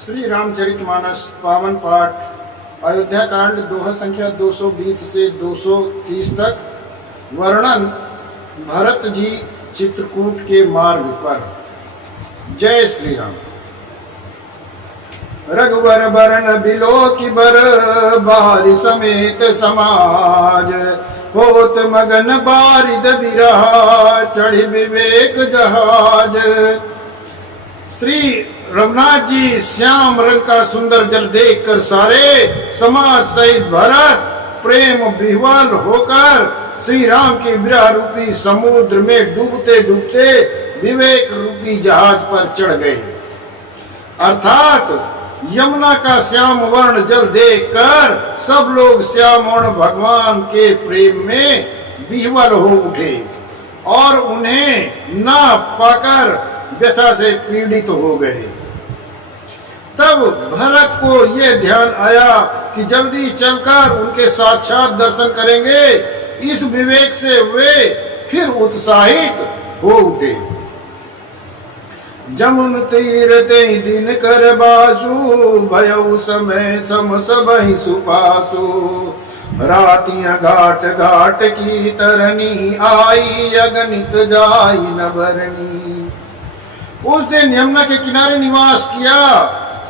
श्री रामचरितमानस पावन पाठ अयोध्या कांड दोहा संख्या 220 से 230 तक। वर्णन भरत जी चित्रकूट के मार्ग पर। जय श्री राम। रघुबर बरन बिलो की बर बारी समेत समाज होत मगन बारिद बिरहा चढ़ी विवेक जहाज। श्री रघुनाथ जी श्याम रंग का सुंदर जल देखकर सारे समाज सहित भरत प्रेम विह्वल होकर श्री राम के विरह रूपी समुद्र में डूबते डूबते विवेक रूपी जहाज पर चढ़ गए। अर्थात यमुना का श्याम वर्ण जल देखकर सब लोग श्याम वर्ण भगवान के प्रेम में विह्वल हो उठे और उन्हें न पाकर व्यथा से पीड़ित हो गए। तब भरत को यह ध्यान आया कि जल्दी चलकर उनके साक्षात दर्शन करेंगे। इस विवेक से वे फिर उत्साहित हो उठे। जमुन तीर ते दिन कर बासु भयउ समय सम सबहि सुपासु रातियां घाट घाट की तरनी आई अगणित जाई न भरनी। उस दिन यमुना के किनारे निवास किया।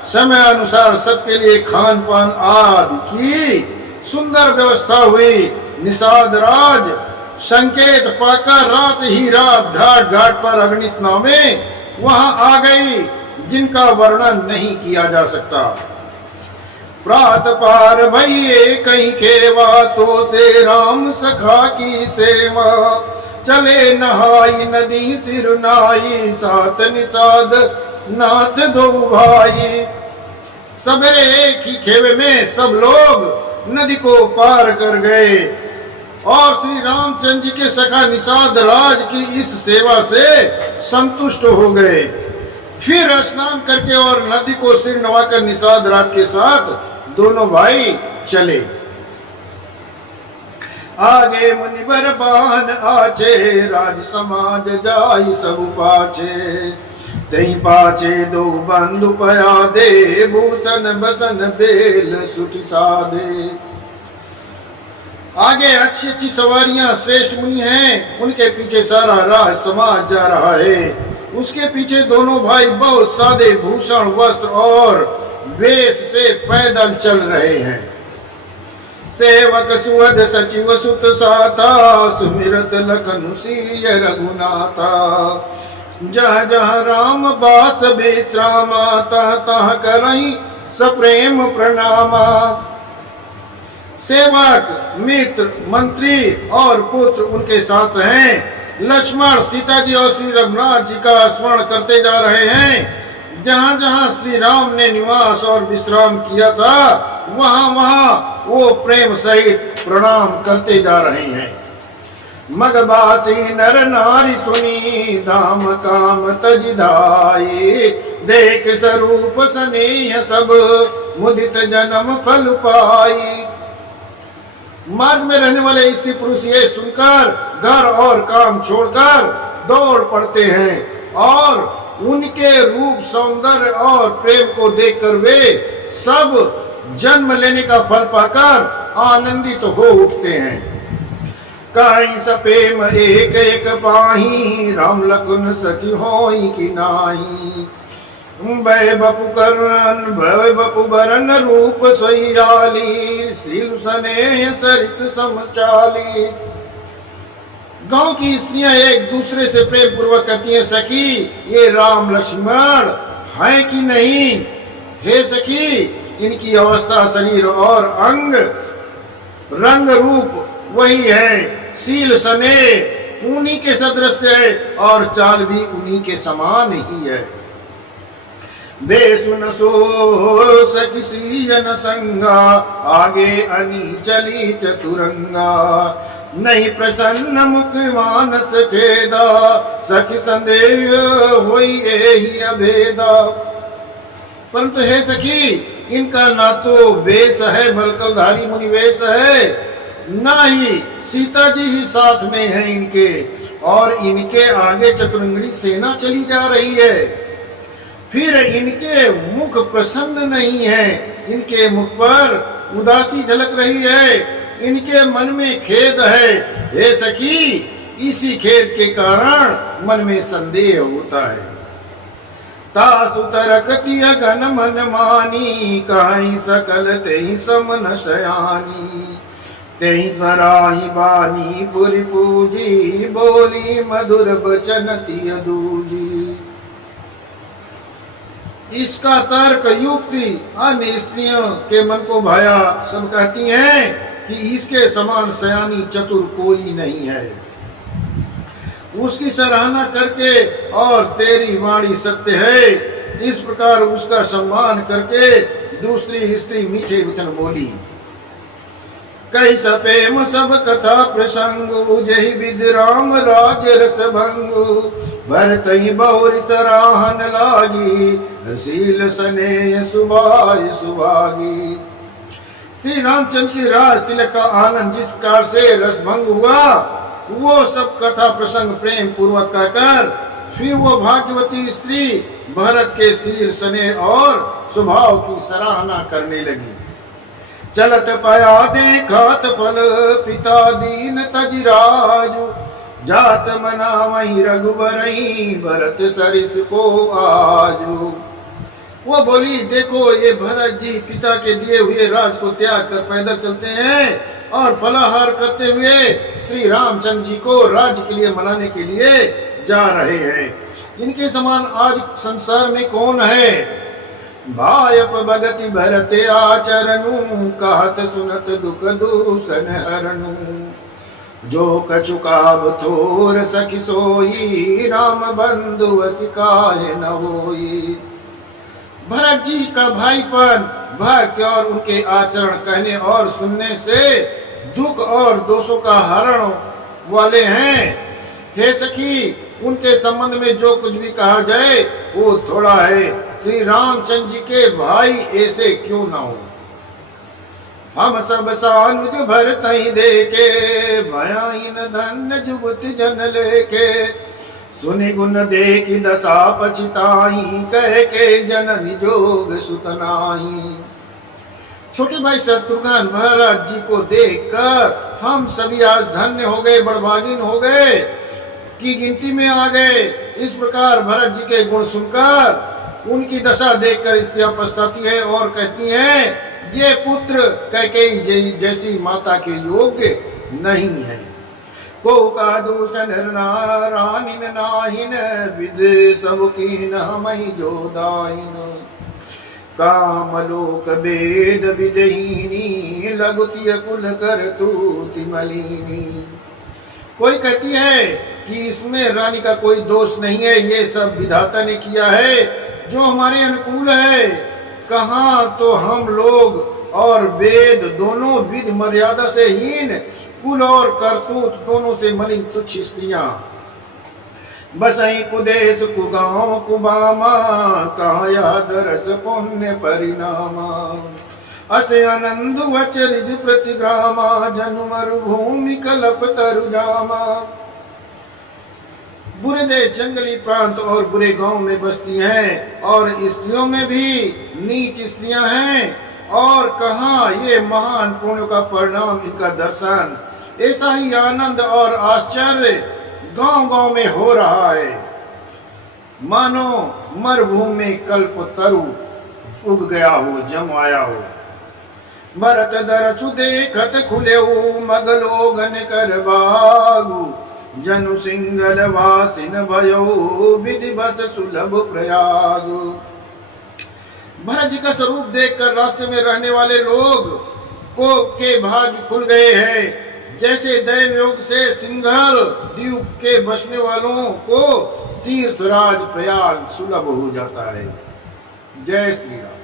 समय अनुसार सबके लिए खान पान आदि की सुंदर व्यवस्था हुई। निषाद राज संकेत पाकर रात ही रात घाट घाट पर अगणित नावें वहां आ गई जिनका वर्णन नहीं किया जा सकता। प्रात पार भइए कहीं खेवा तो से राम सखा की सेवा चले नहाई नदी सिर नाई सात निषाद नाथ दो भाई। सवेरे एक ही खेवे में सब लोग नदी को पार कर गए और श्री रामचंद्र जी के सखा निषाद राज की इस सेवा से संतुष्ट हो गए। फिर स्नान करके और नदी को सिर नवाकर निषाद राज के साथ दोनों भाई चले। आगे मुनिवर बाहन आचे राज समाज जाई सब पाछे दही पाचे दो बंधु पया दे भूषण बसन बेल सुठी साधे। आगे अच्छी अच्छी सवारियां श्रेष्ठ मुनि हैं, उनके पीछे सारा राज समाज जा रहा है। उसके पीछे दोनों भाई बहुत सादे भूषण वस्त्र और वेश से पैदल चल रहे हैं। सेवक सुवध सचिव सुत साता सुमिरत लखन सीय रघुनाथा जहाँ जहाँ राम बास विश्रामा तह तह करई सप्रेम प्रणामा। सेवक मित्र मंत्री और पुत्र उनके साथ हैं। लक्ष्मण सीता जी और श्री रघुनाथ जी का स्मरण करते जा रहे हैं। जहाँ जहाँ श्री राम ने निवास और विश्राम किया था वहाँ वहाँ वो प्रेम सहित प्रणाम करते जा रहे हैं। मगबासी नर नारी सुनी धाम काम तजिधाई देख स्वरूप स्नेह सब मुदित जन्म फल पाई। मार्ग में रहने वाले स्त्री पुरुष ये सुनकर घर और काम छोड़कर दौड़ पड़ते हैं और उनके रूप सौंदर्य और प्रेम को देखकर वे सब जन्म लेने का फल पाकर आनंदित हो उठते हैं। काई सपेम एक एक पाही राम लखन सखी होई कि नाही भय बपु बरन रूप सोयाली सील स्नेह सरित समचाली। गांव की स्त्रियां एक दूसरे से प्रेम पूर्वक कहती हैं, सखी ये राम लक्ष्मण है कि नहीं? हे सखी इनकी अवस्था शरीर और अंग रंग रूप वही है, सील स्नेह उन्हीं के सदृश है और चाल भी उन्हीं के समान ही है। दे सुन सो सखी सीयन संगा आगे अनी चली चतुरंगा नहीं प्रसन्न मुख मानस खेदा सखी संदेह होई एहि अभेदा। परंतु हे सखी इनका ना तो वेश है बलकलधारी मुनि वेश है, ना ही सीता जी ही साथ में है इनके, और इनके आगे चतुरंगड़ी सेना चली जा रही है। फिर इनके मुख प्रसन्न नहीं है, इनके मुख पर उदासी झलक रही है, इनके मन में खेद है। हे सखी, इसी खेद के कारण मन में संदेह होता है। तासु तरकति अगन मन मानी, कहीं सकल तेहि समन शयानी। तेहि स्वराहि बानी पुरि पूजी, बोली मधुर बचन तिय दूजी। इसका तर्क युक्ति अन्य स्त्रियों के मन को भाया। सब कहती हैं कि इसके समान सयानी चतुर कोई नहीं है। उसकी सराहना करके और तेरी वाणी सत्य है, इस प्रकार उसका सम्मान करके दूसरी स्त्री मीठे वचन बोली। कई सपेम सब कथा प्रसंगु, जहि विद राम राज रस भंगु। भरतहि बहुरि सराहन लागी, शील स्नेह सुभाय सुभागी। श्री रामचंद्र की राज तिलक का आनंद जिस प्रकार से रसभंग हुआ, वो सब कथा प्रसंग प्रेम पूर्वक कहकर फिर वो भाग्यवती स्त्री भरत के शील स्नेह और स्वभाव की सराहना करने लगी। चलत पया देखत फल, पिता दीन तजि राजु। जात मना वही रघुबरही, भरत सरिस को आजू। वो बोली, देखो ये भरत जी पिता के दिए हुए राज को त्याग कर पैदल चलते हैं और फलाहार करते हुए श्री रामचंद्र जी को राज्य के लिए मनाने के लिए जा रहे हैं। इनके समान आज संसार में कौन है। भायप भगति भरत आचरणु, कहत सुनत दुख दूषण हरणु। जो कछु काब थोर सखी सोई, राम बंधु वचि काहे न होई। भरत जी का भाईपन, भक्ति और उनके आचरण कहने और सुनने से दुख और दोषों का हरण वाले हैं। हे सखी, उनके संबंध में जो कुछ भी कहा जाए वो थोड़ा है। श्री रामचंद्र जी के भाई ऐसे क्यों ना हो। हम सब सानुज भरत ही देखे, भयाइन धन्य जुगति जन लेके। सुनि गुण देखि दशा पछिताई, कह के जननी जोग सुतनाई। छोटे भाई शत्रुघ्न भरत जी को देखकर हम सभी आज धन्य हो गए, बड़भागिन हो गए, की गिनती में आ गए। इस प्रकार भरत जी के गुण सुनकर उनकी दशा देखकर स्त्रियां पछताती है और कहती हैं, ये पुत्र कैकेयी जैसी माता के योग्य नहीं है। को का दूषण रानिन नाहिन, विद सब कीन हमहि जो दाइन। कामलोक वेद विदहीनी, लघुतिय कुल कर तूति मलिनी। कोई कहती है कि इसमें रानी का कोई दोष नहीं है, ये सब विधाता ने किया है जो हमारे अनुकूल है। कहाँ तो हम लोग और वेद दोनों विधि मर्यादा से हीन, कुल और करतूत दोनों से मलिन तुच्छ स्त्रियां। बसई कुदेश कुगांव कुबामा, कहा याद रस पुण्य परिणामा। असे आनंद वचरिज प्रतिग्रामा, जनु मरुभूमि कलप तरुजामा। बुरे देश जंगली प्रांत और बुरे गांव में बसती हैं और स्त्रियों में भी नीच स्त्रियां हैं। और कहाँ ये महान पुण्य का परिणाम, इनका दर्शन। ऐसा ही आनंद और आश्चर्य गांव गांव में हो रहा है, मानो मरुभूमि में कल्प तरु उग गया हो, जम आया हो। भरत दरसु देखत खुलेऊ, मगलोगन कर बागु। जनु सिंगल वासिन भयो, विधिवत सुलभ प्रयाग। भरत जी का स्वरूप देखकर रास्ते में रहने वाले लोग को के भाग्य खुल गए हैं। जैसे दैव योग से सिंघल द्वीप के बसने वालों को तीर्थराज प्रयाग सुलभ हो जाता है। जय श्री राम।